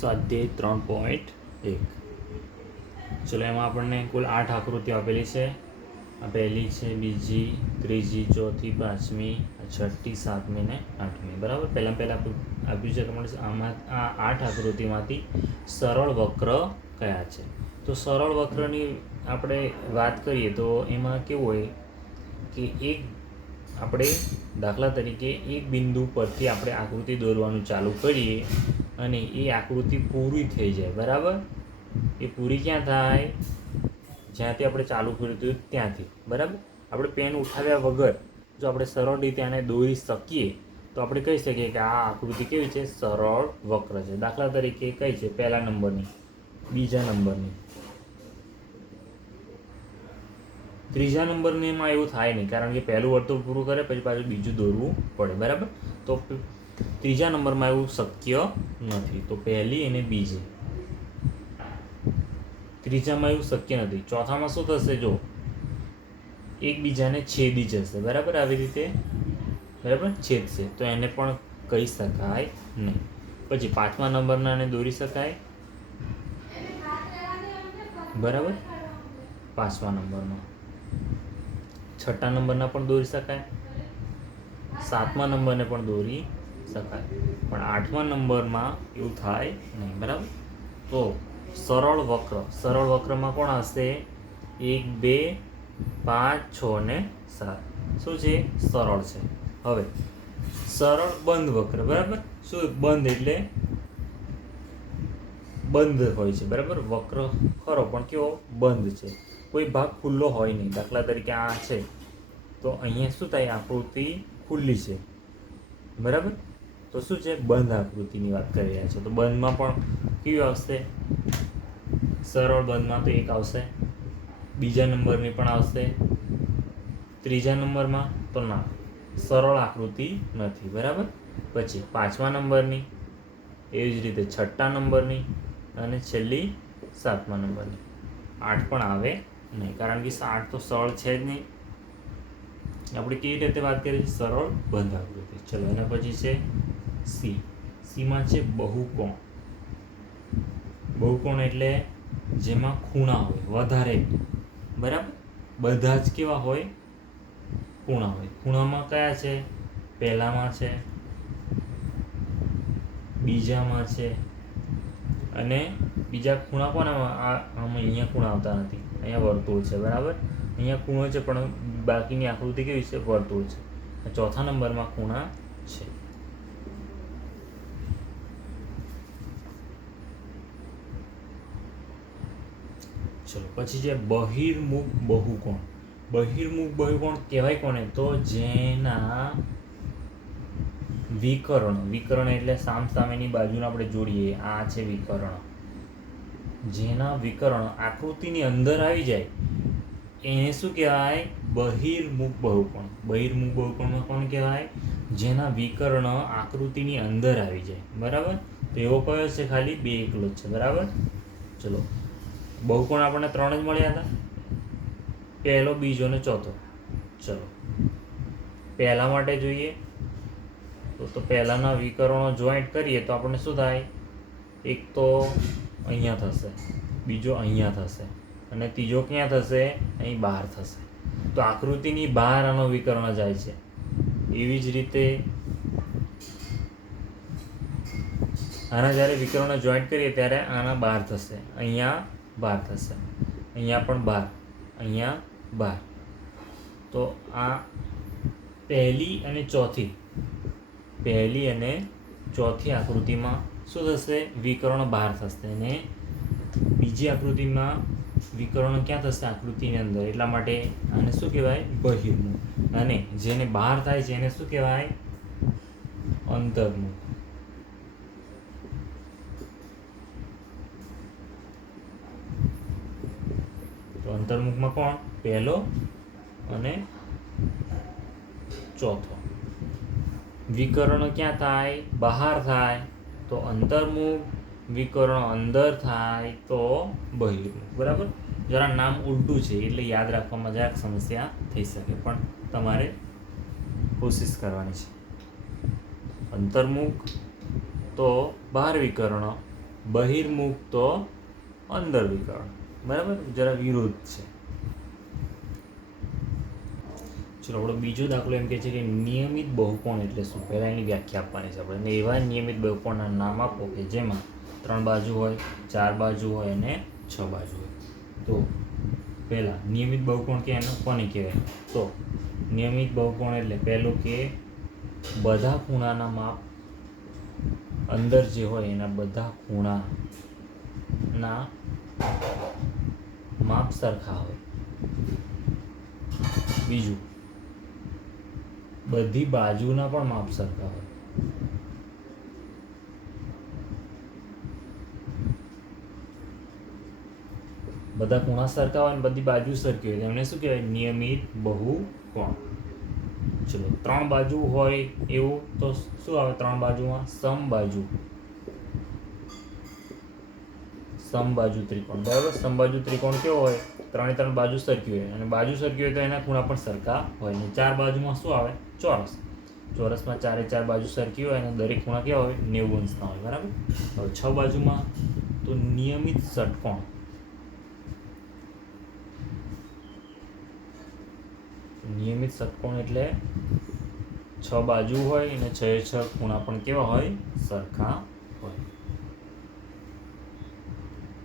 સ્વાધ્યાય ત્રણ પોઈન્ટ એક. ચલો, એમાં આપણને કુલ આઠ આકૃતિ આપેલી છે. આ પહેલી છે, બીજી, ત્રીજી, ચોથી, પાંચમી છઠ્ઠી, સાતમી ને આઠમી. બરાબર? પહેલાં પહેલાં આપ્યું છે તમારે આમાં આ આઠ આકૃતિમાંથી સરળ વક્ર કયા છે? તો સરળ વક્રની આપણે વાત કરીએ તો એમાં કેવું હોય કે એક આપણે દાખલા તરીકે એક બિંદુ પરથી આપણે આકૃતિ દોરવાનું ચાલુ કરીએ અને એ આકૃતિ પૂરી થઈ જાય, બરાબર? એ પૂરી ક્યાં થાય? જ્યાંથી આપણે ચાલુ કર્યું હતું ત્યાંથી, બરાબર? આપણે પેન ઉઠાવ્યા વગર જો આપણે સરળ રીતે આને દોરી શકીએ, તો આપણે કહી શકીએ કે આ આકૃતિ કેવી છે? સરળ વક્ર છે. દાખલા તરીકે કઈ છે? પહેલા નંબરની, બીજા નંબરની. ત્રીજા નંબરની એમાં એવું થાય નહીં, કારણ કે પહેલું વર્તુળ પૂરું કરે, પછી પાછું બીજું દોરવું પડે, બરાબર? તો ત્રીજા નંબરમાં એવું શક્ય નથી. તો પહેલી અને બીજી. ત્રીજામાં એવું શક્ય નથી. ચોથામાં શું થશે? જો, એકબીજાને છેદી જશે. બરાબર? આવી રીતે? બરાબર? છેદશે. તો એને પણ કહી શકાય નહીં. પછી પાંચમા નંબરના એને દોરી શકાય. બરાબર? પાંચમા નંબરમાં. છઠ્ઠા નંબરના પણ દોરી શકાય. સાતમા નંબરને પણ દોરી શકાય. પણ આઠમા નંબરમાં એવું થાય નહીં, બરાબર? તો સરળ વક્ર. સરળ વક્રમાં કોણ હશે? એક, બે, પાંચ, છ ને સાત. શું છે? સરળ છે. હવે, સરળ બંધ વક્ર, બરાબર? શું બંધ એટલે? બંધ હોય છે, બરાબર? વક્ર ખરો, પણ કેવો? બંધ છે. કોઈ ભાગ ખુલ્લો હોય નહીં. દાખલા તરીકે આ છે. તો અહીંયા શું થાય? આકૃતિ ખુલ્લી છે. બરાબર? તો શું છે? બંધ આકૃતિની વાત કરી રહ્યા છે. તો બંધમાં પણ કેવી આવશે? સરળ બંધમાં તો એક આવશે. બીજા નંબરની પણ આવશે. ત્રીજા નંબરમાં તો ના. સરળ આકૃતિ નથી. બરાબર? પછી પાંચમા નંબરની. એવી જ રીતે છઠ્ઠા નંબરની અને છેલ્લી સાતમા નંબરની. આઠ પણ આવે નહીં. કારણ કે આઠ તો સરળ છે જ નહીં. આપણે કેવી રીતે વાત કરીએ સરળ બંધ આકૃતિ. ચલો, એના પછી છે સી. સીમાં છે બહુકોણ. બહુકોણ એટલે જેમાં ખૂણા હોય, વધારે. બરાબર? બધા જ કેવા હોય? ખૂણા હોય. ખૂણામાં કયા છે? પહેલામાં છે, બીજામાં છે અને બીજા ખૂણા કોનામાં? આમાં અહીંયા ખૂણા આવતા નથી. અહીંયા વર્તુળ છે, બરાબર? અહીંયા ખૂણો છે, પણ બાકીની આકૃતિ કેવી છે? વર્તુળ છે. ચોથા નંબરમાં ખૂણા છે. ચલો, પછી છે બહિર્મુખ બહુકોણ. બહિર્મુખ બહુકોણ કહેવાય કોને? તો જેના વિકર્ણ વિકર્ણ એટલે સામ સામેની બાજુને આપણે જોડીએ. આ છે વિકર્ણ. જેના વિકર્ણ આકૃતિની અંદર આવી જાય, એને શું કહેવાય? બહિર્મુખ બહુકોણ. બહિર્મુખ બહુકોણમાં કોણ કહેવાય? જેના વિકર્ણ આકૃતિની અંદર આવી જાય. બરાબર? તો એવો કયો છે ખાલી? બે એકલો જ છે. બરાબર? ચલો બહુકોણ આપણને ત્રણ જ મળ્યા હતા? પહેલો, બીજો અને ચોથો. ચલો. પહેલા માટે જોઈએ. તો તો પહેલાના વિકરણો જોઈન્ટ કરીએ તો આપણને શું થાય? એક તો અહીંયા થશે, બીજો અહીંયા થશે, અને ત્રીજો ક્યાં થશે? અહીં બહાર થશે. તો આકૃતિની બહાર આનો વિકર્ણ જાય છે. એવી જ રીતે આના જ્યારે વિકર્ણ જોઈન્ટ કરીએ ત્યારે આના બહાર થશે. અહીંયા બહાર થશે. અહીંયા પણ બાર, અહીંયા બાર. તો આ પહેલી અને ચોથી, પહેલી અને ચોથી આકૃતિમાં શું થશે? વિકર્ણ બહાર થશે અને બીજી આકૃતિમાં વિકર્ણ ક્યાં થશે? આકૃતિની અંદર. એટલા માટે આને શું કહેવાય? બહિર્મુખ અને જેને બહાર થાય છે એને શું કહેવાય? અંતર્મુખ તો અંતર્મુખમાં કોણ? પહેલો અને ચોથો. વિકર્ણ ક્યાં થાય? બહાર થાય. તો અંતર્મુખ વિકર્ણ અંદર થાય તો બહિર્મુખ બરાબર? જરા નામ ઉલટું છે, એટલે યાદ રાખવામાં જરાક સમસ્યા થઈ શકે. પણ તમારે કોશિશ કરવાની છે. અંતર્મુખ તો બહાર વિકર્ણ, બહિર્મુખ તો અંદર વિકર્ણ. બરાબર? જરા વિરોધ છે. ચલો આપણો બીજો દાખલો એમ કહે છે કે નિયમિત બહુકોણ એટલે શું? પહેલાં એની વ્યાખ્યા આપવાની છે આપણે. એવા નિયમિત બહુકોણના નામ આપો કે જેમાં ત્રણ બાજુ હોય, ચાર બાજુ હોય અને છ બાજુ હોય. તો પહેલાં નિયમિત બહુકોણ કે એનો, કોને કહેવાય? તો નિયમિત બહુકોણ એટલે પહેલું કે બધા ખૂણાના માપ અંદર જે હોય એના બધા ખૂણાના માપ સરખા હોય. બીજું, બધી બાજુના પણ માપ સરખા હોય. બધા ખૂણા સરખા હોય અને બધી બાજુ સરખી હોય એમને શું કહેવાય? નિયમિત બહુ કોણ ચલો, ત્રણ બાજુ હોય એવું, તો શું આવે? ત્રણ બાજુમાં સમબાજુ. સમબાજુ ત્રિકોણ, બરાબર? સમબાજુ ત્રિકોણ કેવો હોય? ત્રણે ત્રણ બાજુ સરખી હોય. અને બાજુ સરખી હોય તો એના ખૂણા પણ સરખા હોય. ને ચાર બાજુમાં શું આવે? ચોરસ. ચોરસમાં ચારે ચાર બાજુ સરખી હોય અને દરેક ખૂણા કેવા હોય? નેવું અંશના હોય. બરાબર? હવે છ બાજુમાં તો નિયમિત ષટકોણ. નિયમિત ષટકોણ એટલે છ બાજુ હોય અને છ છ ખૂણા પણ કેવા હોય? સરખા